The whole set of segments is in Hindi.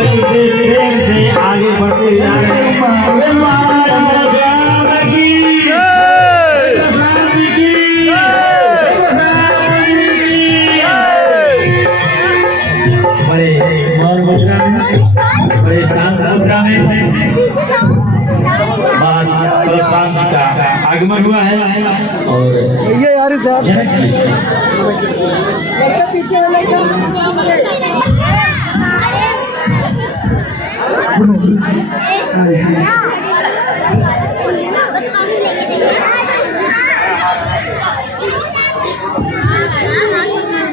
गति से प्रेम से आगे बढ़ते जा रहे बड़े शांत मुद्रा में शांति का आगमन हुआ है। और ये यार जनक जी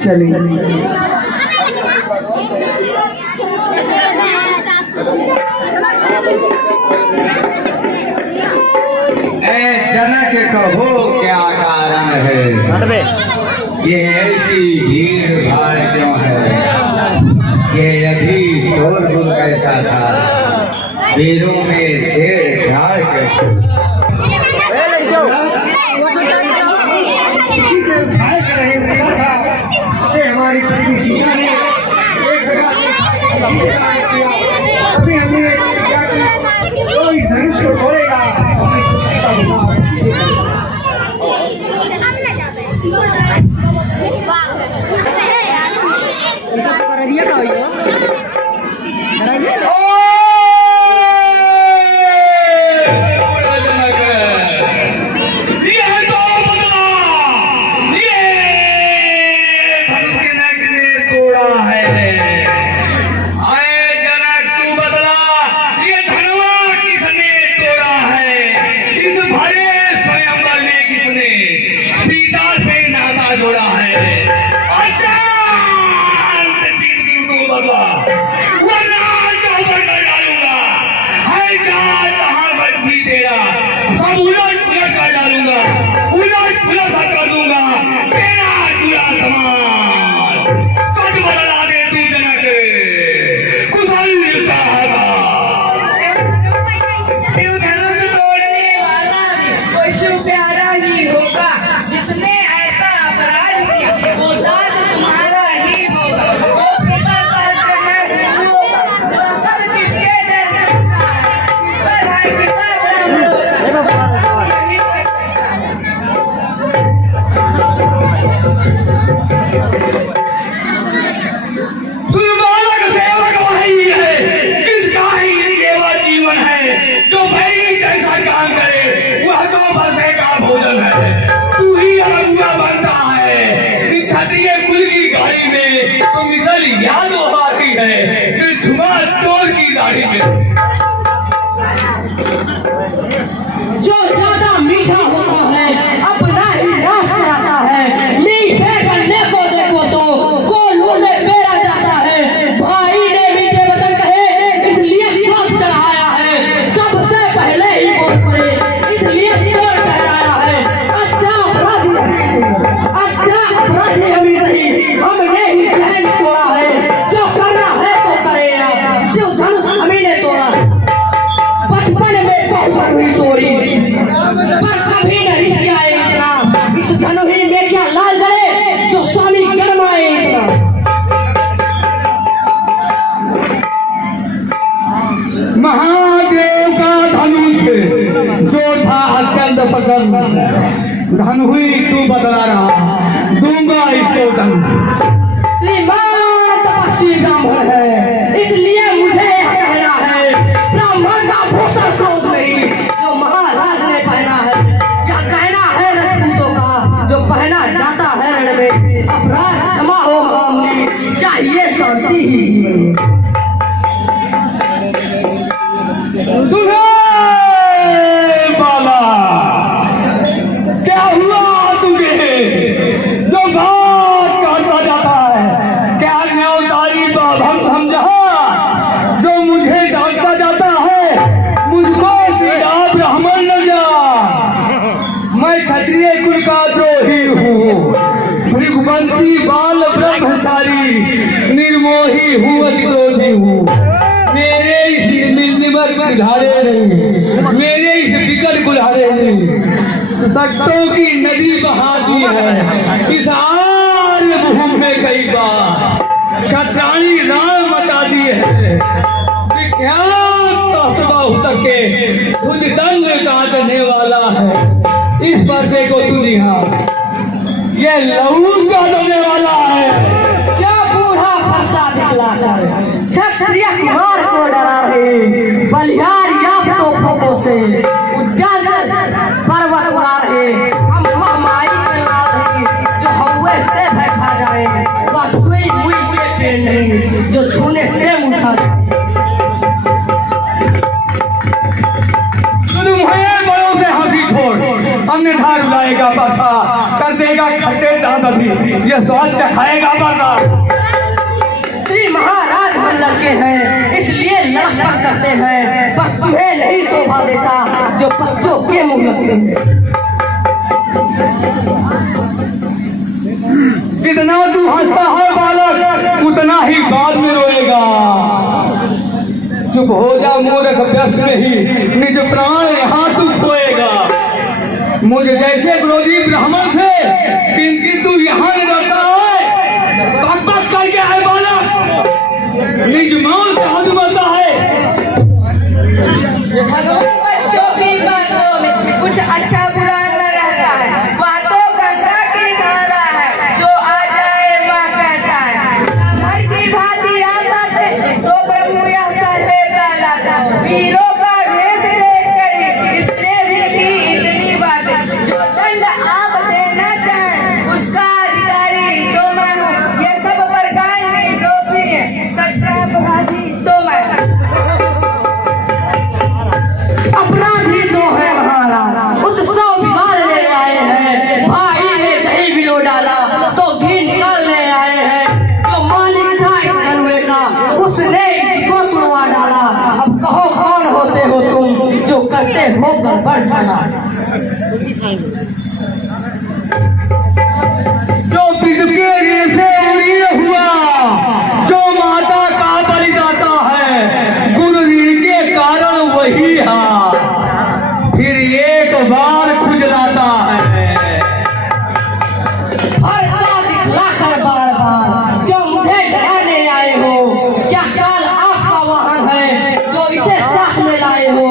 चलिए जनक कहो क्या कारण है, ये ऐसी भीड़ भाड़ क्यों है, ये अभी शोरगुल कैसा था, वीरों में छेड़छाड़ कैसे। किसी के भैंस रहे हुआ था से हमारी पत्नी सीता ने एक जगह से अभी हमने क्या किया, तो इस धनुष को छोड़ेगा जो ज्यादा मीठा होता है अपना ही नाश कराता है। मीठे बनने को देखो तो कोल्हू में पेरा जाता है। भाई ने मीठे वचन कहे इसलिए क्रॉस चढ़ाया है। सबसे पहले ही बोल पड़े इसलिए चोर ठहराया है। अच्छा अपराधी हमी सही हमने ही प्लान तोड़ा है। जो करना है तो करेगा। शिव धनुष हमी ने तोड़ा। बचपन में बहुत हुई चोरी पर कभी न ऋषि आए इतना। इस धनुही में क्या लाल जले जो स्वामी गरमाए इतना। महादेव का धनुष जो था अत्यंत पसंद, धनुही तू बतला रहा, दूंगा इसको दंड। श्रीमान तपस्वी ब्राह्मण है इसलिए मुझे कहना है। ब्राह्मण का भूषण क्रोध नहीं जो महाराज ने पहना है। यह कहना है राजपूतों का जो पहना जाता है रण में। अपराध क्षमा हो महामुनि चाहिए शांति ही। बाला क्या हुआ तुझे जो घाट काटा जाता है? क्या न्यौतारी बाभंग समझा जो मुझे डांटा जाता है? मुझको सीधा ब्राह्मण न जा, मैं क्षत्रिय कुल का द्रोही हूँ, भृगुवंशी बाल ब्रह्मचारी, निर्मोही हूँ, अति क्रोधी हूँ। मेरे इस निर्निमक कुल्हाड़े नहीं, मेरे इस विकट कुल्हाड़े नहीं, सत्तों की नदी बहा दी है इस आर्य भूमि में कई बार। क्षत्राणी राम मचा दी है। ये लहू क्या देने वाला है? क्या बूढ़ा फरसा दिखलाकर क्षत्रिय कुमार को डरा रहे, बलिहार याफ्तों फोटो से उज्जैन पर्वत उड़ा रहे, हम महामारी चला रहे जो हवे से भगा जाए, वह छुई मुई के पेड़ नहीं जो छूने से उठा। तुम्हें बड़ों से हाथी छोड़ हमने धार उड़ाएगा पाथा कर देगा खट्टे दांत अभी ये स्वाद चखाएगा पाथा। श्री महाराज हम लड़के हैं इसलिए लड़का करते हैं, पर तुम्हें नहीं शोभा देता जो बच्चों के मुंह लगते हैं। जितना तू हंसता है बालक उतना ही बाद में रोएगा। चुप हो जा मूर्ख, व्यर्थ में ही निज प्राण यहाँ तू खोएगा। मुझे जैसे क्रोधी ब्राह्मण थे किंतु तू यहाँ नहीं डरता है, बात बात करके आए बालक निज मान से हद बनता है। भगवान बच्चों की बातों में कुछ अच्छा बुरा न रहता है, बातों गंगा की धारा है जो आ जाए माँ कहता है। ब्राह्मण की भांति आते तो प्रभु यह सह लेता लाता, वीरों का भेष देख कर इसने भी की इतनी बात, जो दंड आप देना चाहे उसका अधिकारी तो मैं हूँ, ये सब प्रकार में दोषी है, सच्चा अपराधी तो मैं। अपराधी तो है महाराज, उत्सव बिगाड़ने आए हैं, भाई ने दही बिलो डाला तो घी निकालने आए हैं, जो मालिक था इस धनुए का उसने इसको तुड़वा डाला। अब कहो कौन होते हो तुम जो करते हो गड़बड़ खाना। जो किसके जैसे उड़ी हुआ जो माता का बलिदाता है, गुरु ऋण के कारण वही है फिर एक बार खुजलाता है। फरसा दिखलाकर बार बार क्यों मुझे डराने आए हो? क्या काल आपका वाहन है जो इसे साथ में लाए हो?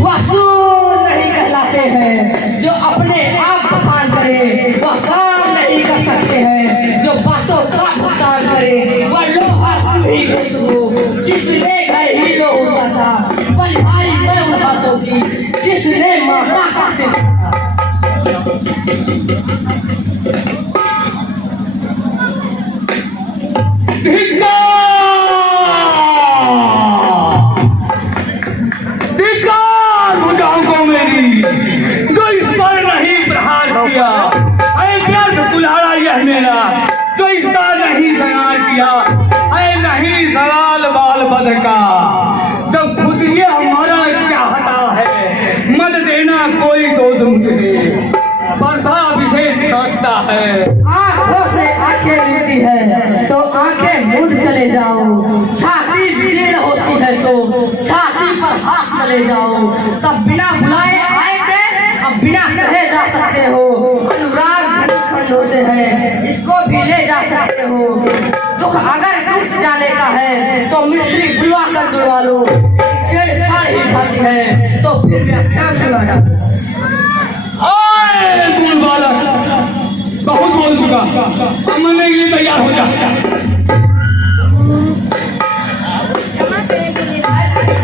वह सूर नहीं कहलाते हैं जो अपने आप बखान करे, वह काम नहीं कर सकते हैं जो बातों का भुगतान करे, वह लोहा तुम ही खुशबू जिसने घर हीरो हो जाता, बलिहारी मैं उन बातों की जिसने माता का सिर काटा। धिक्कार बुझाओ को मेरी जो इस पर नहीं प्रहार किया, ऐ व्यर्थ कुल्हाड़ा यह मेरा जो इसका नहीं संहार किया, ऐ नहीं सवाल बाल बद का जब खुद ये हमारा चाहता है, मत देना कोई दोष मुझे बरसा अभिषेक छाटता है। आंखों से आंखें मिलती है तो आंखें मूंद चले जाओ, छाती विदीर्ण होती है तो छाती पर हाथ चले जाओ, तब बिना बुलाए आए थे अब बिना कहे जा सकते हो। अनुराग खंडों से है इसको भी ले जा सकते हो, दुख अगर दुख जाने का है तो मिस्त्री बुलवा कर जुड़वा लो, छेड़छाड़ ही भाती है तो फिर व्याख्यान सुना जाओ। बोल बालक बहुत बोल चुका, अब मरने के लिए तैयार हो जा। क्षमा करें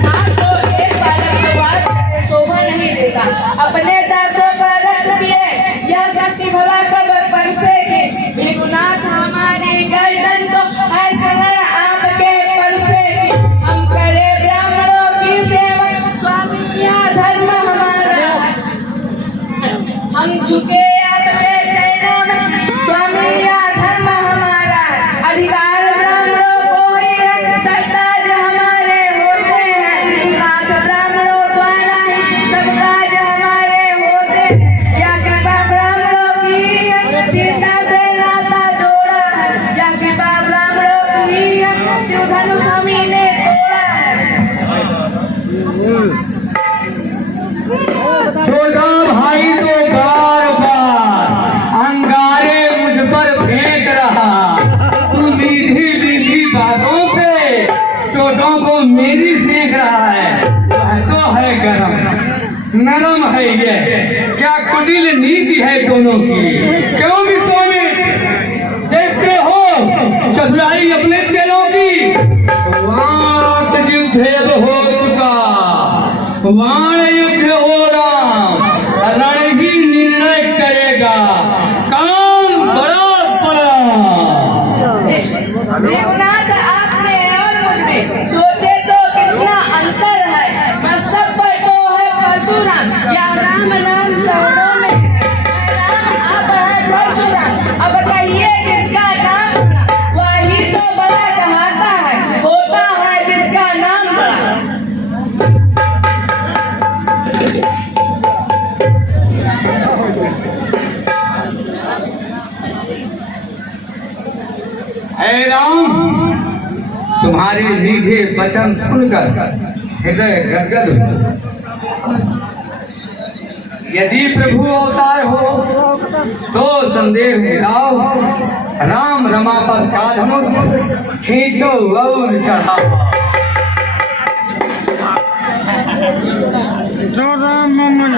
आपको एक बालक को बात करने शोभा नहीं देता, अपने दासों का रक्त पिए यह शक्ति भला कब परसेगी, भृगुनाथ हमारी गर्दन तो है शरण आपके परसेगी, हम करे ब्राह्मणों की सेवा स्वामी यह धर्म हमारा, हम झुके आपके चरणों में स्वामी यह धर्म हमारा, अधिकार ब्राह्मणों को ही है, सत्ता जो हमारे होते हैं, नाथ ब्राह्मणों द्वारा ही सब काज हमारे होते हैं, या कृपा ब्राह्मणों की है, सीता से नाता जोड़ा है, या कृपा ब्राह्मणों की है, शिव धनुष हमी ने तोड़ा है। छोटा भाई तो बार बार अंगारे मुझ पर फेंक रहा, तू मीठी मीठी बातों से छोटों को मेरी सेक रहा है, तो है गरम नरम है ये क्या कुटिल नीति है दोनों की, क्यों भी तो तुम्हारे मीठे वचन सुनकर हृदय गदगद हुआ। यदि प्रभु अवतार हो तो संदेह मिटाओ, राम रमापद काधमुर खींचो और चढ़ाओ। जो राम मंदिर